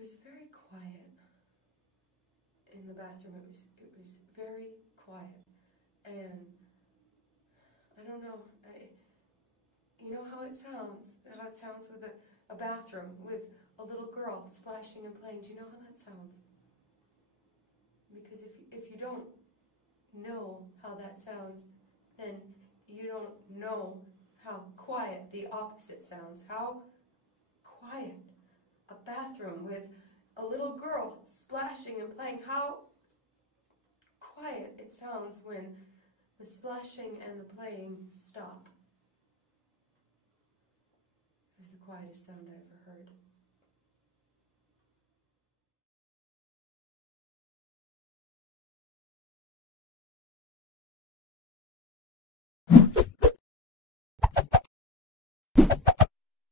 was very quiet in the bathroom. It was very quiet, and I don't know. You know how it sounds? How it sounds with a bathroom with a little girl splashing and playing. Do you know how that sounds? Because if you don't know how that sounds, then you don't know how quiet the opposite sounds. How quiet a bathroom with a little girl splashing and playing. How quiet it sounds when the splashing and the playing stop. It was the quietest sound I ever heard.